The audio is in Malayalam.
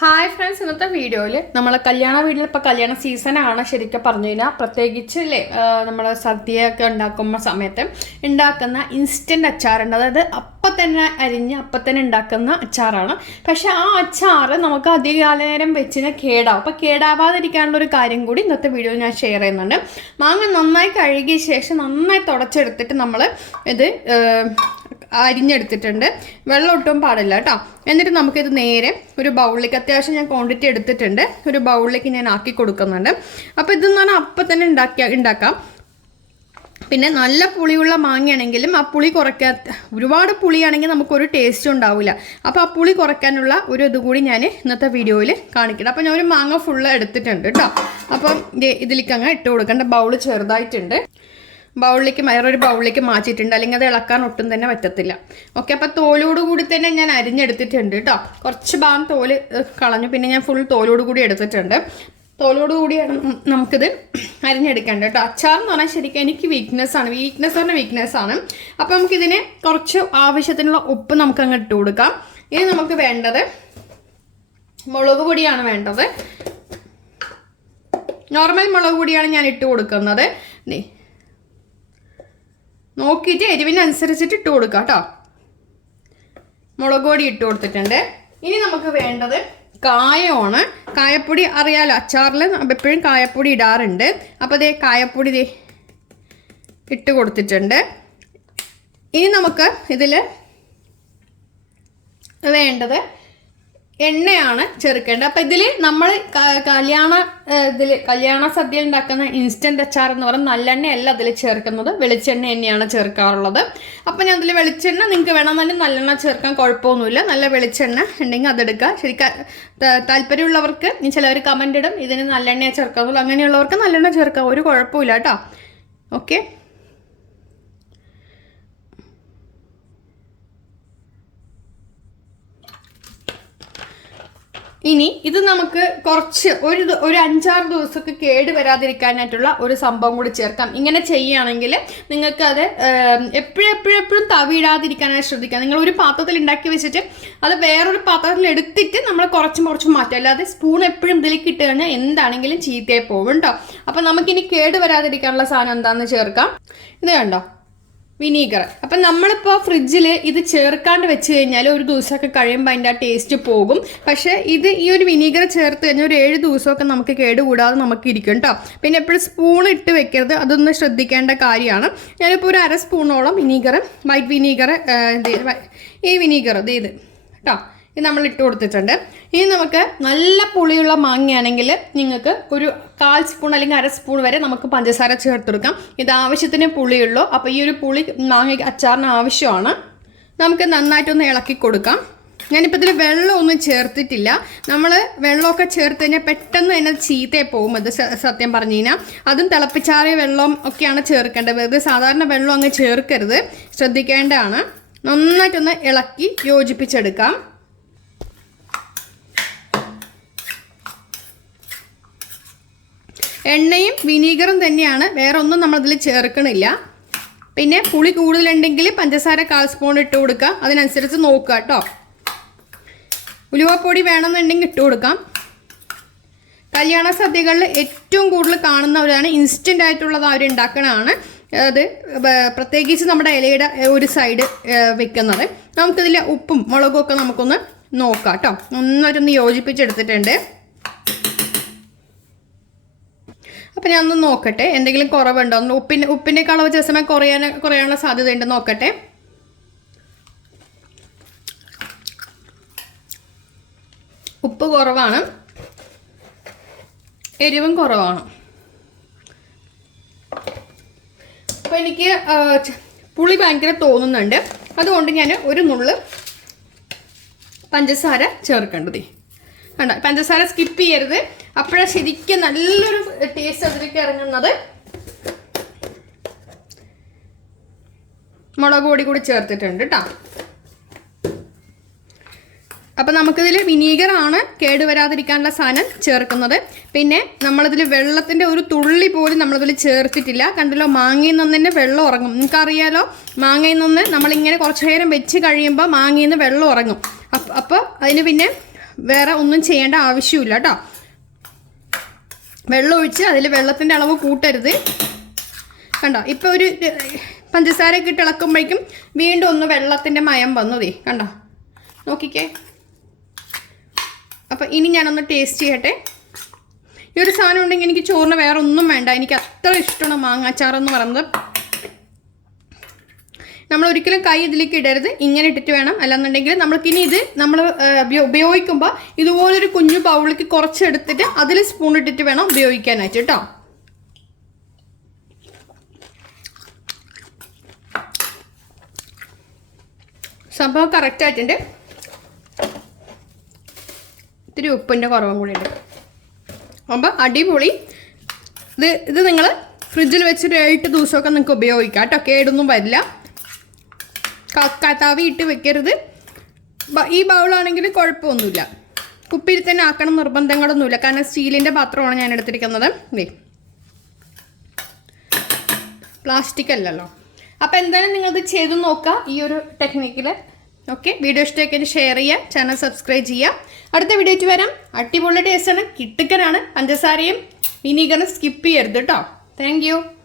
ഹായ് ഫ്രണ്ട്സ് ഇന്നത്തെ വീഡിയോയിൽ നമ്മളെ കല്യാണ വീട്ടിൽ ഇപ്പോൾ കല്യാണ സീസണാണ് ശരിക്കും പറഞ്ഞു കഴിഞ്ഞാൽ പ്രത്യേകിച്ച് അല്ലേ നമ്മൾ സദ്യയൊക്കെ ഉണ്ടാക്കുന്ന സമയത്ത് ഉണ്ടാക്കുന്ന ഇൻസ്റ്റന്റ് അച്ചാറുണ്ട് അതായത് അപ്പം തന്നെ അരിഞ്ഞ് അപ്പം തന്നെ ഉണ്ടാക്കുന്ന അച്ചാറാണ്. പക്ഷേ ആ അച്ചാർ നമുക്ക് അധിക നേരം വെച്ചിന് കേടാവും. അപ്പോൾ കേടാവാതിരിക്കാനുള്ള ഒരു കാര്യം കൂടി ഇന്നത്തെ വീഡിയോയിൽ ഞാൻ ഷെയർ ചെയ്യുന്നുണ്ട്. മാങ്ങ നന്നായി കഴുകിയ ശേഷം നന്നായി തുടച്ചെടുത്തിട്ട് നമ്മൾ ഇത് അരിഞ്ഞെടുത്തിട്ടുണ്ട്. വെള്ളം ഒട്ടും പാടില്ല കേട്ടോ. എന്നിട്ട് നമുക്കിത് നേരെ ഒരു ബൗളിലേക്ക് അത്യാവശ്യം ഞാൻ ക്വാണ്ടിറ്റി എടുത്തിട്ടുണ്ട്. ഒരു ബൗളിലേക്ക് ഞാൻ ആക്കി കൊടുക്കുന്നുണ്ട്. അപ്പോൾ ഇതെന്ന് പറഞ്ഞാൽ അപ്പം തന്നെ ഉണ്ടാക്കിയ ഉണ്ടാക്കാം. പിന്നെ നല്ല പുളിയുള്ള മാങ്ങയാണെങ്കിലും ആ പുളി കുറയ്ക്കാൻ ഒരുപാട് പുളിയാണെങ്കിൽ നമുക്കൊരു ടേസ്റ്റ് ഉണ്ടാവില്ല അപ്പോൾ ആ പുളി കുറയ്ക്കാനുള്ള ഒരു ഇതുകൂടി ഞാൻ ഇന്നത്തെ വീഡിയോയിൽ കാണിക്കണം അപ്പോൾ ഞാൻ ഒരു മാങ്ങ ഫുള്ള് എടുത്തിട്ടുണ്ട് കേട്ടോ. അപ്പം ഇതിലേക്ക് അങ്ങ് ഇട്ട് കൊടുക്കേണ്ട. ബൗൾ ചെറുതായിട്ടുണ്ട്. ബൗളിലേക്ക് വേറൊരു ബൗളിലേക്ക് മാറ്റിയിട്ടുണ്ട്. അല്ലെങ്കിൽ അത് ഇളക്കാൻ ഒട്ടും തന്നെ പറ്റത്തില്ല. ഓക്കെ അപ്പോൾ തോലോട് കൂടി തന്നെ ഞാൻ അരിഞ്ഞെടുത്തിട്ടുണ്ട് കേട്ടോ കുറച്ച് ഭാഗം തോൽ കളഞ്ഞു. പിന്നെ ഞാൻ ഫുൾ തോലോട് കൂടി എടുത്തിട്ടുണ്ട്. തോലോട് കൂടിയാണ് ഉം നമുക്കിത് അരിഞ്ഞെടുക്കേണ്ടത് കേട്ടോ അച്ചാർ എന്ന് പറഞ്ഞാൽ ശരിക്കും എനിക്ക് വീക്ക്നെസ് ആണ്. വീക്ക്നെസ് പറഞ്ഞ വീക്ക്നെസ് ആണ്. അപ്പോൾ നമുക്കിതിന് കുറച്ച് ആവശ്യത്തിനുള്ള ഉപ്പ് നമുക്ക് അങ്ങ് ഇട്ട് കൊടുക്കാം. ഇനി നമുക്ക് വേണ്ടത് മുളക് പൊടിയാണ് വേണ്ടത്. നോർമൽ മുളക് പൊടിയാണ് ഞാൻ ഇട്ട് കൊടുക്കുന്നത്. നോക്കിയിട്ട് എരിവിനനുസരിച്ചിട്ട് ഇട്ട് കൊടുക്കാം കേട്ടോ. മുളക് പൊടി ഇട്ട് കൊടുത്തിട്ടുണ്ട്. ഇനി നമുക്ക് വേണ്ടത് കായമാണ്. കായപ്പൊടി അറിയാലോ അച്ചാറിൽ എപ്പോഴും കായപ്പൊടി ഇടാറുണ്ട്. അപ്പോൾ അതേ കായപ്പൊടി ഇട്ട് കൊടുത്തിട്ടുണ്ട്. ഇനി നമുക്ക് ഇതിൽ വേണ്ടത് എണ്ണയാണ് ചേർക്കേണ്ടത്. അപ്പം ഇതിൽ നമ്മൾ കല്യാണ ഇതിൽ കല്യാണ സദ്യ ഉണ്ടാക്കുന്ന ഇൻസ്റ്റന്റ് അച്ചാർ എന്ന് പറയുന്നത് നല്ലെണ്ണയല്ല അതിൽ ചേർക്കുന്നത്. വെളിച്ചെണ്ണ തന്നെയാണ് ചേർക്കാറുള്ളത്. അപ്പം ഞാൻ അതിൽ വെളിച്ചെണ്ണ നിങ്ങൾക്ക് വേണമെന്നുണ്ടെങ്കിൽ നല്ലെണ്ണ ചേർക്കാൻ കുഴപ്പമൊന്നുമില്ല. നല്ല വെളിച്ചെണ്ണ ഉണ്ടെങ്കിൽ അതെടുക്കുക. ശരിക്കും താല്പര്യമുള്ളവർക്ക് ഇനി ചിലവർ കമന്റ് ഇടും. ഇതിന് നല്ലെണ്ണയെ ചേർക്കാറുള്ളൂ അങ്ങനെയുള്ളവർക്ക് നല്ലെണ്ണ ചേർക്കാം. ഒരു കുഴപ്പമില്ല കേട്ടോ. ഓക്കെ ഇനി ഇത് നമുക്ക് കുറച്ച് ഒരു ഒരു അഞ്ചാറ് ദിവസമൊക്കെ കേട് വരാതിരിക്കാനായിട്ടുള്ള ഒരു സംഭവം കൂടി ചേർക്കാം. ഇങ്ങനെ ചെയ്യുകയാണെങ്കിൽ നിങ്ങൾക്ക് അത് എപ്പോഴെപ്പോഴെപ്പോഴും എപ്പോഴും എപ്പോഴും തവിയിടാതിരിക്കാനായിട്ട് ശ്രദ്ധിക്കാം. നിങ്ങൾ ഒരു പാത്രത്തിൽ ഉണ്ടാക്കി വെച്ചിട്ട് അത് വേറൊരു പാത്രത്തിൽ എടുത്തിട്ട് നമ്മൾ കുറച്ചും കുറച്ചും മാറ്റും. അല്ലാതെ സ്പൂൺ എപ്പോഴും ഇതിലേക്ക് ഇട്ട് കഴിഞ്ഞാൽ എന്താണെങ്കിലും ചീത്തയായി പോകും കേട്ടോ അപ്പം നമുക്കിനി കേട് വരാതിരിക്കാനുള്ള സാധനം എന്താണെന്ന് ചേർക്കാം. ഇത് കണ്ടോ? വിനീഗർ. അപ്പം നമ്മളിപ്പോൾ ഫ്രിഡ്ജിൽ ഇത് ചേർക്കാണ്ട് വെച്ച് കഴിഞ്ഞാൽ ഒരു ദിവസമൊക്കെ കഴിയുമ്പോൾ അതിന്റെ ആ ടേസ്റ്റ് പോകും. പക്ഷേ ഇത് ഈ ഒരു വിനീഗർ ചേർത്ത് കഴിഞ്ഞാൽ ഒരു ഏഴ് ദിവസമൊക്കെ നമുക്ക് കേടുകൂടാതെ നമുക്ക് ഇരിക്കും കേട്ടോ. പിന്നെ എപ്പോഴും സ്പൂൺ ഇട്ട് വെക്കരുത് അതൊന്ന് ശ്രദ്ധിക്കേണ്ട കാര്യമാണ്. ഞാനിപ്പോൾ ഒരു അര സ്പൂണോളം വിനീഗർ വൈറ്റ് വിനീഗർ ഈ വിനീഗർ ഇത് കേട്ടോ. ഇത് നമ്മൾ ഇട്ട് കൊടുത്തിട്ടുണ്ട്. ഇനി നമുക്ക് നല്ല പുളിയുള്ള മാങ്ങയാണെങ്കിൽ നിങ്ങൾക്ക് ഒരു കാൽ സ്പൂൺ അല്ലെങ്കിൽ അര സ്പൂൺ വരെ നമുക്ക് പഞ്ചസാര ചേർത്ത് കൊടുക്കാം ഇത് ആവശ്യത്തിന് പുളിയുള്ളൂ. അപ്പോൾ ഈ ഒരു പുളി മാങ്ങ അച്ചാറിന് ആവശ്യമാണ്. നമുക്ക് നന്നായിട്ടൊന്ന് ഇളക്കി കൊടുക്കാം. ഞാനിപ്പോൾ ഇതിൽ വെള്ളമൊന്നും ചേർത്തിട്ടില്ല. നമ്മൾ വെള്ളമൊക്കെ ചേർത്ത് കഴിഞ്ഞാൽ പെട്ടെന്ന് തന്നെ ചീത്തയെ പോകും. അത് സത്യം പറഞ്ഞു കഴിഞ്ഞാൽ. അതും തിളപ്പിച്ചാറിയ വെള്ളം ഒക്കെയാണ് ചേർക്കേണ്ടത്. വെറുതെ സാധാരണ വെള്ളം അങ്ങ് ചേർക്കരുത്. ശ്രദ്ധിക്കേണ്ടതാണ്. നന്നായിട്ടൊന്ന് ഇളക്കി യോജിപ്പിച്ചെടുക്കാം. എണ്ണയും വിനീഗറും തന്നെയാണ്. വേറെ ഒന്നും നമ്മളതിൽ ചേർക്കണില്ല. പിന്നെ പുളി കൂടുതലുണ്ടെങ്കിൽ പഞ്ചസാര കാൽ സ്പൂൺ ഇട്ട് കൊടുക്കുക അതിനനുസരിച്ച് നോക്കുക കേട്ടോ. ഉലുവപ്പൊടി വേണമെന്നുണ്ടെങ്കിൽ ഇട്ട് കൊടുക്കാം. കല്യാണ സദ്യകളിൽ ഏറ്റവും കൂടുതൽ കാണുന്നവരാണ് ഇൻസ്റ്റന്റ് ആയിട്ടുള്ളത് അവർ ഉണ്ടാക്കണതാണ്. അത് പ്രത്യേകിച്ച് നമ്മുടെ ഇലയുടെ ഒരു സൈഡ് വെക്കുന്നത്. നമുക്കിതിൽ ഉപ്പും മുളകും ഒക്കെ നമുക്കൊന്ന് നോക്കാം കേട്ടോ. ഒന്നൊരൊന്ന് യോജിപ്പിച്ചെടുത്തിട്ടുണ്ട്. അപ്പം ഞാൻ ഒന്ന് നോക്കട്ടെ. എന്തെങ്കിലും കുറവുണ്ടോ? ഉപ്പിന്റെ ഉപ്പിന്റെ അളവ് ചില സമയം കുറയാൻ കുറയാനുള്ള സാധ്യതയുണ്ട് നോക്കട്ടെ. ഉപ്പ് കുറവാണ്. എരിവും കുറവാണ്. അപ്പോൾ എനിക്ക് പുളി ഭയങ്കര തോന്നുന്നുണ്ട്. അതുകൊണ്ട് ഞാൻ ഒരു നുള്ള് പഞ്ചസാര ചേർക്കേണ്ടത്. കണ്ട? പഞ്ചസാര സ്കിപ്പ് ചെയ്യരുത്. അപ്പോഴാണ് ശരിക്കും നല്ലൊരു ടേസ്റ്റ് അതിലേക്ക് ഇറങ്ങുന്നത്. മുളക് പൊടി കൂടി ചേർത്തിട്ടുണ്ട് കേട്ടോ അപ്പം നമുക്കിതിൽ വിനീഗറാണ് കേടുവരാതിരിക്കാനുള്ള സാധനം ചേർക്കുന്നത്. പിന്നെ നമ്മളിതിൽ വെള്ളത്തിന്റെ ഒരു തുള്ളി പോലും നമ്മളിതിൽ ചേർത്തിട്ടില്ല. കണ്ടല്ലോ മാങ്ങയിൽ നിന്ന് തന്നെ വെള്ളം ഉറങ്ങും. നിങ്ങൾക്കറിയാലോ മാങ്ങയിൽ നിന്ന് നമ്മളിങ്ങനെ കുറച്ച് നേരം വെച്ച് കഴിയുമ്പോൾ മാങ്ങയിൽ നിന്ന് വെള്ളം ഉറങ്ങും. അപ്പോൾ അതിന് പിന്നെ വേറെ ഒന്നും ചെയ്യേണ്ട ആവശ്യമില്ല കേട്ടോ. വെള്ളം ഒഴിച്ച് അതിൽ വെള്ളത്തിന്റെ അളവ് കൂട്ടരുത്. കണ്ടോ? ഇപ്പോൾ ഒരു പഞ്ചസാരയൊക്കെ ഇട്ട് ഇളക്കുമ്പോഴേക്കും വീണ്ടും ഒന്ന് വെള്ളത്തിന്റെ മയം വന്നതേ കണ്ടോ? നോക്കിക്കേ. അപ്പം ഇനി ഞാനൊന്ന് ടേസ്റ്റ് ചെയ്യട്ടെ. ഈ ഒരു സാധനം ഉണ്ടെങ്കിൽ എനിക്ക് ചോറിന് വേറെ ഒന്നും വേണ്ട. എനിക്ക് അത്ര ഇഷ്ടമാണ് മാങ്ങാച്ചാർ എന്ന് പറയുന്നത്. നമ്മൾ ഒരിക്കലും കൈ ഇതിലേക്ക് ഇടരുത്. ഇങ്ങനെ ഇട്ടിട്ട് വേണം. അല്ലാന്നുണ്ടെങ്കിൽ നമ്മൾക്കിനി ഇത് നമ്മൾ ഉപയോഗിക്കുമ്പോൾ ഇതുപോലൊരു കുഞ്ഞു ബൗളിലേക്ക് കുറച്ചെടുത്തിട്ട് അതിൽ സ്പൂൺ ഇട്ടിട്ട് വേണം ഉപയോഗിക്കാനായിട്ട് കേട്ടോ. സംഭവം കറക്റ്റ് ആയിട്ടുണ്ട്. ഇത്തിരി ഉപ്പിന്റെ കുറവും കൂടി ഉണ്ട്. അപ്പോൾ അടിപൊളി. ഇത് ഇത് നിങ്ങൾ ഫ്രിഡ്ജിൽ വെച്ചൊരു എട്ട് ദിവസമൊക്കെ നിങ്ങൾക്ക് ഉപയോഗിക്കാം കേട്ടോ. കേടൊന്നും വരില്ല. ക- ഇട്ട് വെക്കരുത്. ഈ ബൗളാണെങ്കിൽ കുഴപ്പമൊന്നുമില്ല. കുപ്പിയിൽ തന്നെ ആക്കണം നിർബന്ധങ്ങളൊന്നുമില്ല. കാരണം സ്റ്റീലിന്റെ പാത്രമാണ് ഞാൻ എടുത്തിരിക്കുന്നത്. ദേ. പ്ലാസ്റ്റിക് അല്ലല്ലോ. അപ്പോൾ എന്തായാലും നിങ്ങളിത് ചെയ്ത് നോക്കാം ഈ ഒരു ടെക്നിക്കിൽ ഓക്കെ? വീഡിയോ ഇഷ്ടമൊക്കെ ഷെയർ ചെയ്യുക ചാനൽ സബ്സ്ക്രൈബ് ചെയ്യുക. അടുത്ത വീഡിയോയ്ക്ക് വരാം. അടിപൊളി ടേസ്റ്റാണ് കിട്ടുക്കനാണ്. പഞ്ചസാരയും വിനീഗറും സ്കിപ്പ് ചെയ്യരുത് കേട്ടോ. താങ്ക്